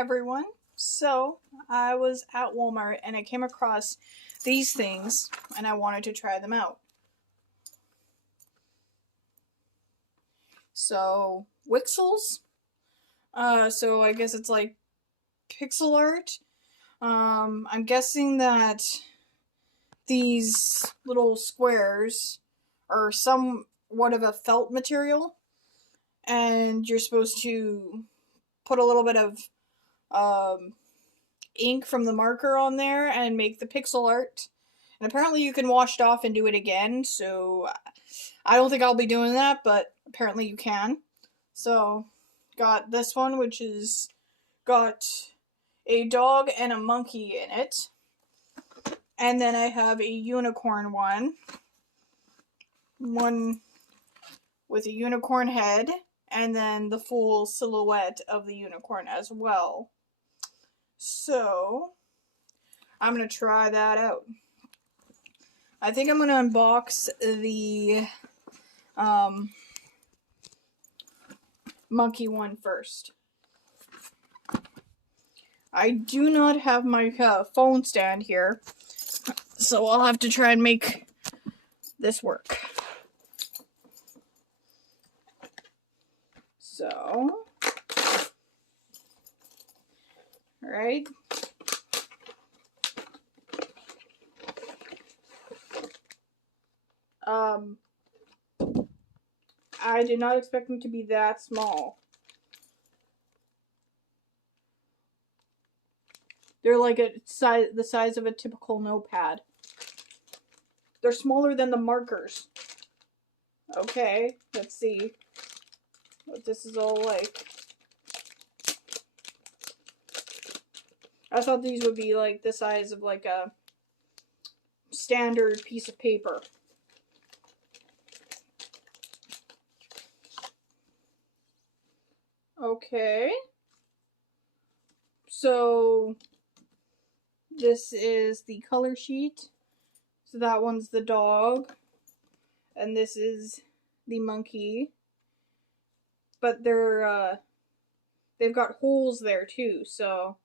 everyone. So, I was at Walmart and I came across these things and I wanted to try them out. So, Wixels. So I guess it's like pixel art. I'm guessing that these little squares are somewhat of a felt material, and you're supposed to put a little bit of ink from the marker on there and make the pixel art. And apparently you can wash it off and do it again, so I don't think I'll be doing that, but apparently you can. So, got this one, which is got a dog and a monkey in it. And then I have a unicorn one with a unicorn head, and then the full silhouette of the unicorn as well. So, I'm going to try that out. I think I'm going to unbox the monkey one first. I do not have my phone stand here, so I'll have to try and make this work. So, alright. I did not expect them to be that small. They're like the size of a typical notepad. They're smaller than the markers. Okay, let's see what this is all like. I thought these would be like the size of like a standard piece of paper. Okay. So this is the color sheet. So that one's the dog. And this is the monkey. But they've got holes there too, so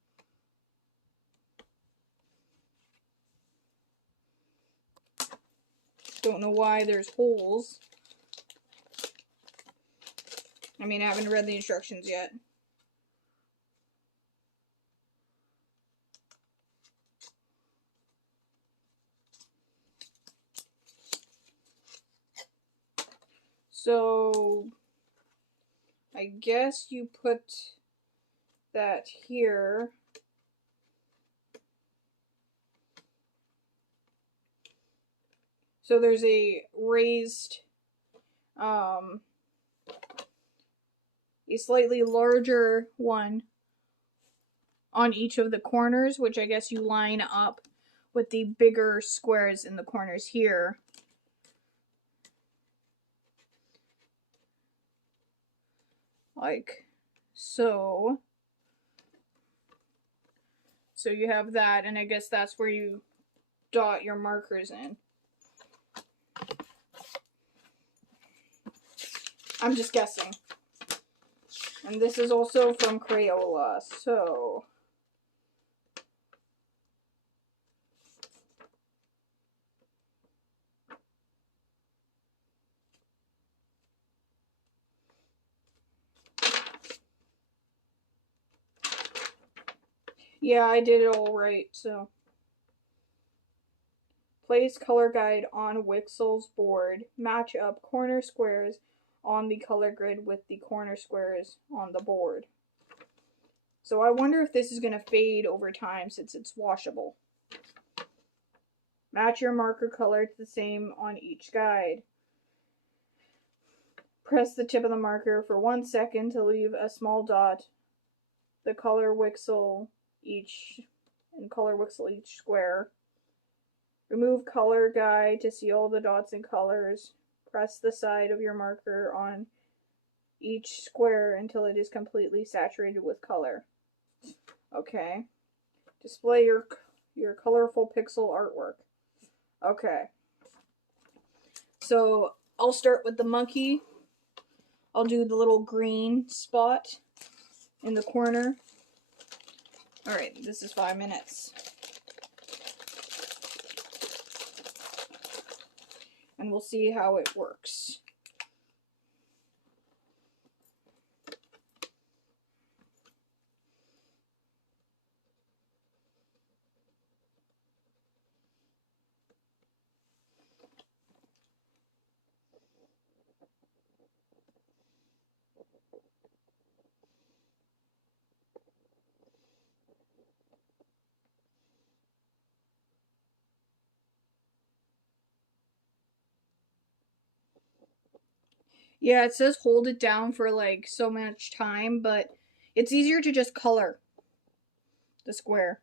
don't know why there's holes. I mean, I haven't read the instructions yet. So, I guess you put that here. So there's a raised, a slightly larger one on each of the corners, which I guess you line up with the bigger squares in the corners here. Like so. So you have that, and I guess that's where you dot your markers in. I'm just guessing. And this is also from Crayola, so yeah, I did it all right, so. Place color guide on Wixels board. Match up corner squares on the color grid with the corner squares on the board. So I wonder if this is going to fade over time since it's washable. Match your marker color to the same on each guide. Press the tip of the marker for 1 second to leave a small dot. The color Wixel each square. Remove color guide to see all the dots and colors. Press the side of your marker on each square until it is completely saturated with color. Okay. Display your colorful pixel artwork. Okay. So I'll start with the monkey. I'll do the little green spot in the corner. Alright, this is 5 minutes. And we'll see how it works. Yeah, it says hold it down for like so much time, but it's easier to just color the square.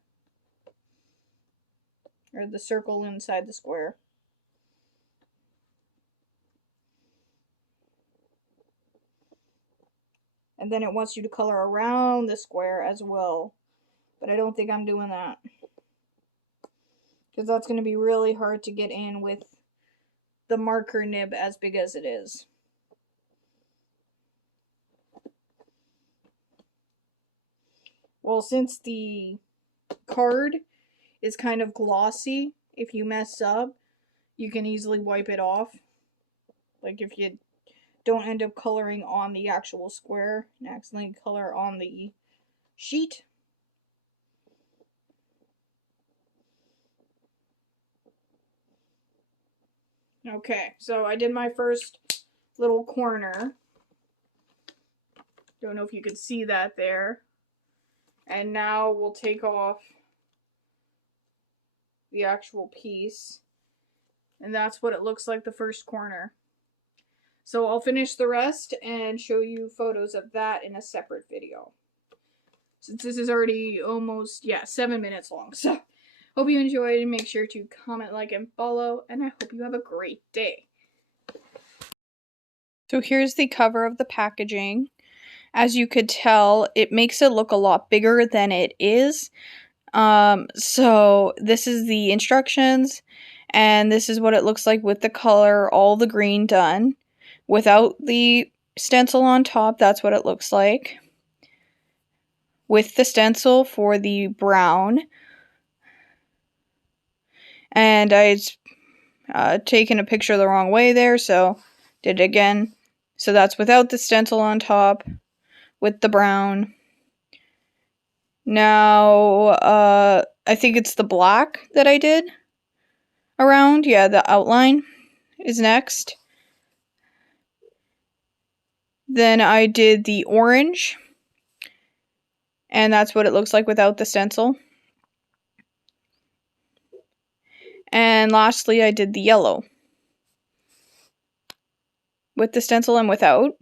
Or the circle inside the square. And then it wants you to color around the square as well. But I don't think I'm doing that. Because that's going to be really hard to get in with the marker nib as big as it is. Well, since the card is kind of glossy, if you mess up, you can easily wipe it off. Like if you don't end up coloring on the actual square and accidentally color on the sheet. Okay, so I did my first little corner. Don't know if you could see that there. And now we'll take off the actual piece. And that's what it looks like, the first corner. So I'll finish the rest and show you photos of that in a separate video. Since this is already almost, 7 minutes long. So hope you enjoyed and make sure to comment, like, and follow. And I hope you have a great day. So here's the cover of the packaging. As you could tell, it makes it look a lot bigger than it is. So this is the instructions, and this is what it looks like with the color, all the green done. Without the stencil on top, that's what it looks like. With the stencil for the brown. And I'd taken a picture the wrong way there, so did it again. So that's without the stencil on top, with the brown. Now, I think it's the black that I did around. Yeah, the outline is next. Then I did the orange. And that's what it looks like without the stencil. And lastly, I did the yellow. With the stencil and without.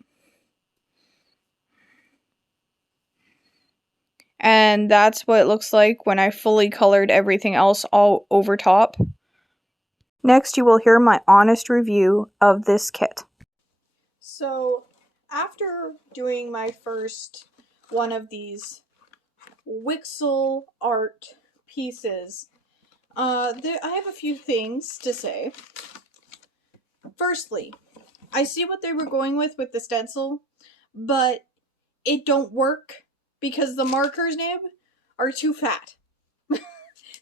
And that's what it looks like when I fully colored everything else all over top. Next, you will hear my honest review of this kit. So, after doing my first one of these Wixel art pieces, I have a few things to say. Firstly, I see what they were going with the stencil, but it don't work because the markers nib are too fat.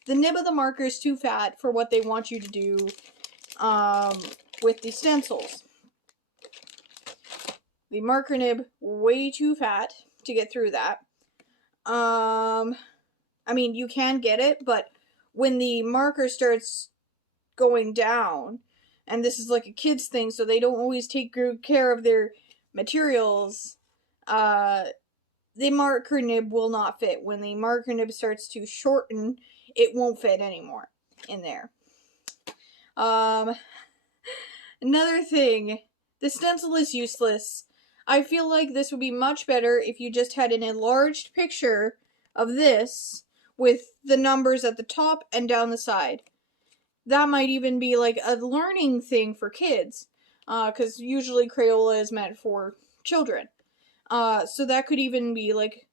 The nib of the marker is too fat for what they want you to do with the stencils. The marker nib, way too fat to get through that. I mean, you can get it, but when the marker starts going down, and this is like a kid's thing, so they don't always take good care of their materials, the marker nib will not fit. When the marker nib starts to shorten, it won't fit anymore in there. Another thing, the stencil is useless. I feel like this would be much better if you just had an enlarged picture of this with the numbers at the top and down the side. That might even be like a learning thing for kids, because usually Crayola is meant for children. So that could even be like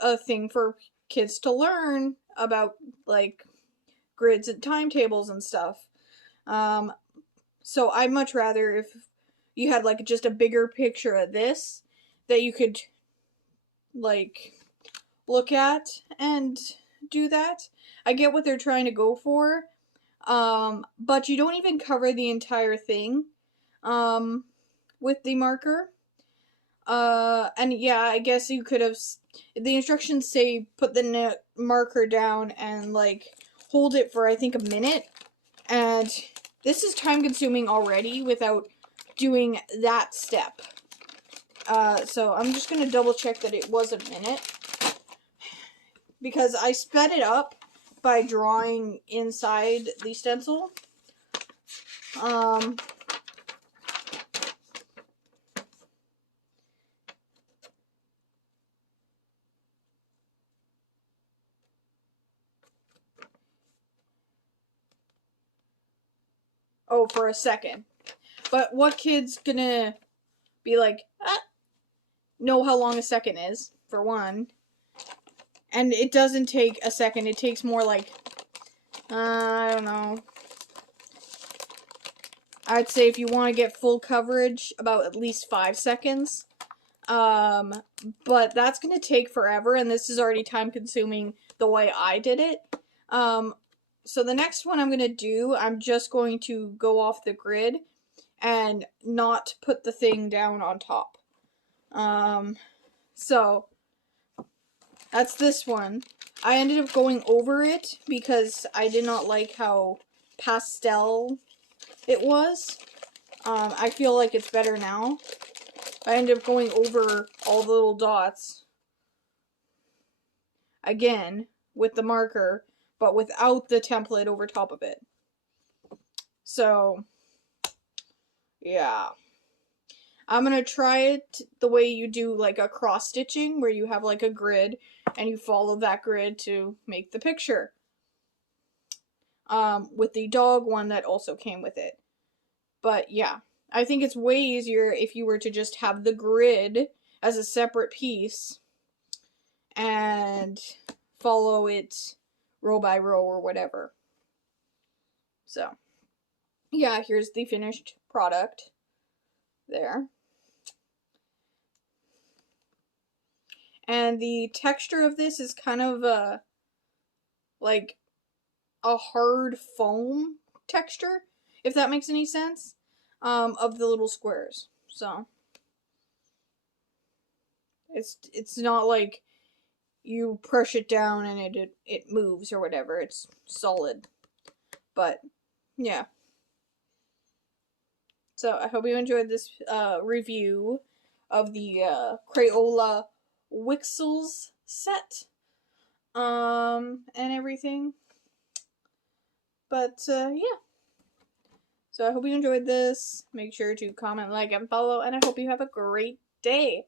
a thing for kids to learn about, like grids and timetables and stuff. So I'd much rather if you had like just a bigger picture of this that you could like look at and do that. I get what they're trying to go for, but you don't even cover the entire thing with the marker. And yeah, I guess you could have. The instructions say put the marker down and like hold it for I think a minute, and this is time consuming already without doing that step. So I'm just gonna double check that it was a minute because I sped it up by drawing inside the stencil. Oh, for a second. But what kid's gonna be like, know how long a second is, for one? And it doesn't take a second, it takes more like, I don't know. I'd say if you want to get full coverage, about at least 5 seconds. But that's going to take forever, and this is already time consuming the way I did it. So the next one I'm going to do, I'm just going to go off the grid and not put the thing down on top. So that's this one. I ended up going over it because I did not like how pastel it was. I feel like it's better now. I ended up going over all the little dots again with the marker, but without the template over top of it. So, yeah. I'm gonna try it the way you do like a cross stitching, where you have like a grid and you follow that grid to make the picture. With the dog one that also came with it. But yeah, I think it's way easier if you were to just have the grid as a separate piece and follow it row by row or whatever. So, yeah, here's the finished product there. And the texture of this is kind of like a hard foam texture, if that makes any sense, of the little squares. So, it's not like you push it down and it moves or whatever. It's solid. But yeah. So I hope you enjoyed this review of the Crayola Wixels set and everything. But yeah. So I hope you enjoyed this. Make sure to comment, like, and follow, and I hope you have a great day.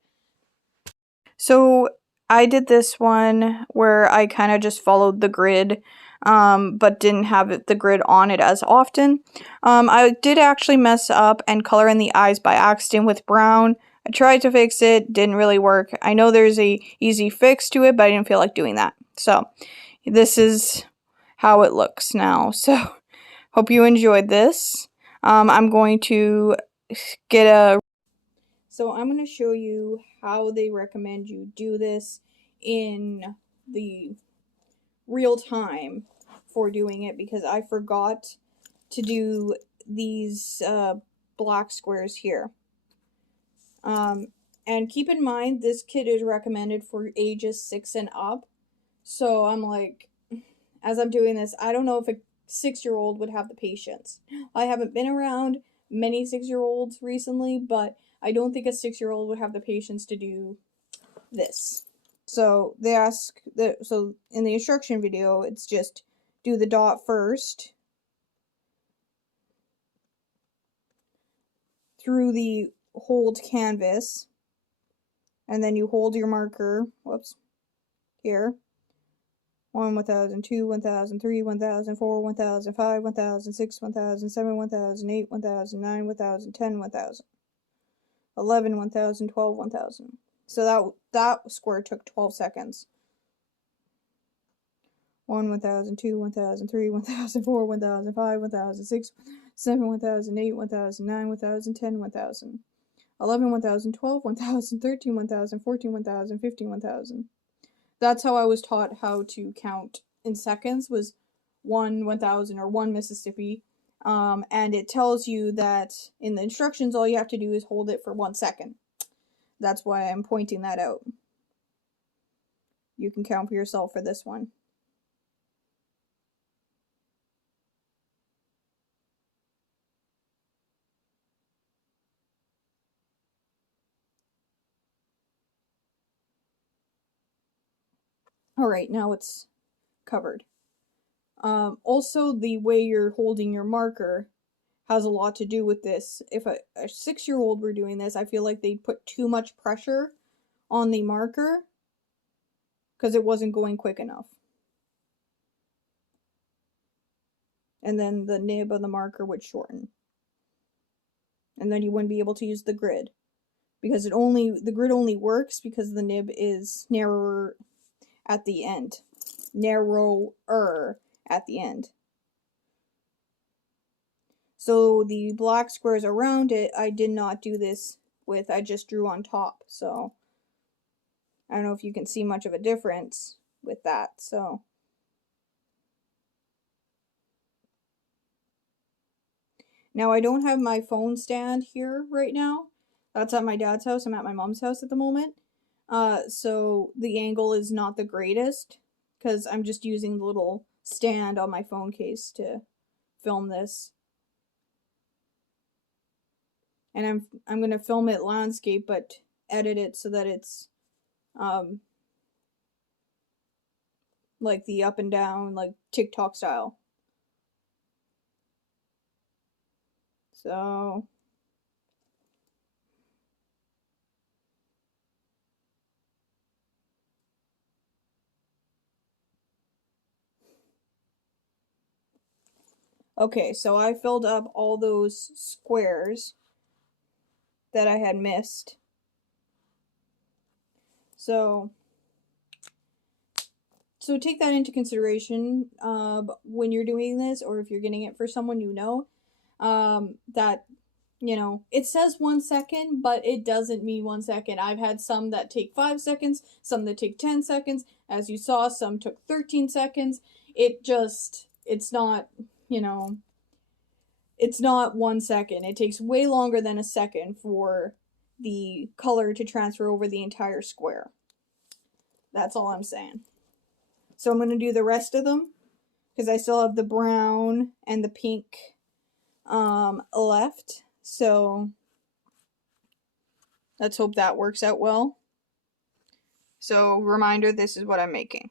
So I did this one where I kind of just followed the grid, but didn't have the grid on it as often. I did actually mess up and color in the eyes by accident with brown. I tried to fix it, didn't really work. I know there's a easy fix to it, but I didn't feel like doing that. So this is how it looks now. So hope you enjoyed this. I'm going to get a So I'm going to show you how they recommend you do this in the real time for doing it, because I forgot to do these black squares here. And keep in mind, this kit is recommended for ages 6 and up. So I'm like, as I'm doing this, I don't know if a 6-year-old would have the patience. I haven't been around many 6-year-olds recently, but I don't think a 6-year-old would have the patience to do this. So they ask that. So in the instruction video, it's just do the dot first through the hold canvas, and then you hold your marker. Whoops, here. 1, 1000, 2, 1003, 1004, 1005, 1006, 1007, 1008, 1009, 1010, 1000. 11, 1000, 12, 1000. So that square took 12 seconds. 1, 1000, 2, 1003, 1004, 1005, 1006, 7, 1008, 1009, 1010, 1000. 11, 1000, 12, 1000, 13, 1000, 14, 1000, 15, 1000. That's how I was taught how to count in seconds, was 1,000 or 1 Mississippi. And it tells you that in the instructions, all you have to do is hold it for 1 second. That's why I'm pointing that out. You can count for yourself for this one. Alright, now it's covered. Also, the way you're holding your marker has a lot to do with this. If a 6-year-old were doing this, I feel like they'd put too much pressure on the marker because it wasn't going quick enough. And then the nib of the marker would shorten. And then you wouldn't be able to use the grid. Because the grid only works because the nib is narrower at the end. Narrower at the end. So the black squares around it, I did not do this with, I just drew on top. So I don't know if you can see much of a difference with that. So now I don't have my phone stand here right now. That's at my dad's house. I'm at my mom's house at the moment. So the angle is not the greatest because I'm just using the little stand on my phone case to film this. And I'm gonna film it landscape, but edit it so that it's like the up and down, like TikTok style. So okay, so I filled up all those squares that I had missed. So take that into consideration when you're doing this, or if you're getting it for someone you know. That, you know, it says 1 second, but it doesn't mean 1 second. I've had some that take 5 seconds, some that take 10 seconds. As you saw, some took 13 seconds. It's not, you know, it's not 1 second. It takes way longer than a second for the color to transfer over the entire square. That's all I'm saying. So I'm going to do the rest of them because I still have the brown and the pink left. So let's hope that works out well. So reminder, this is what I'm making.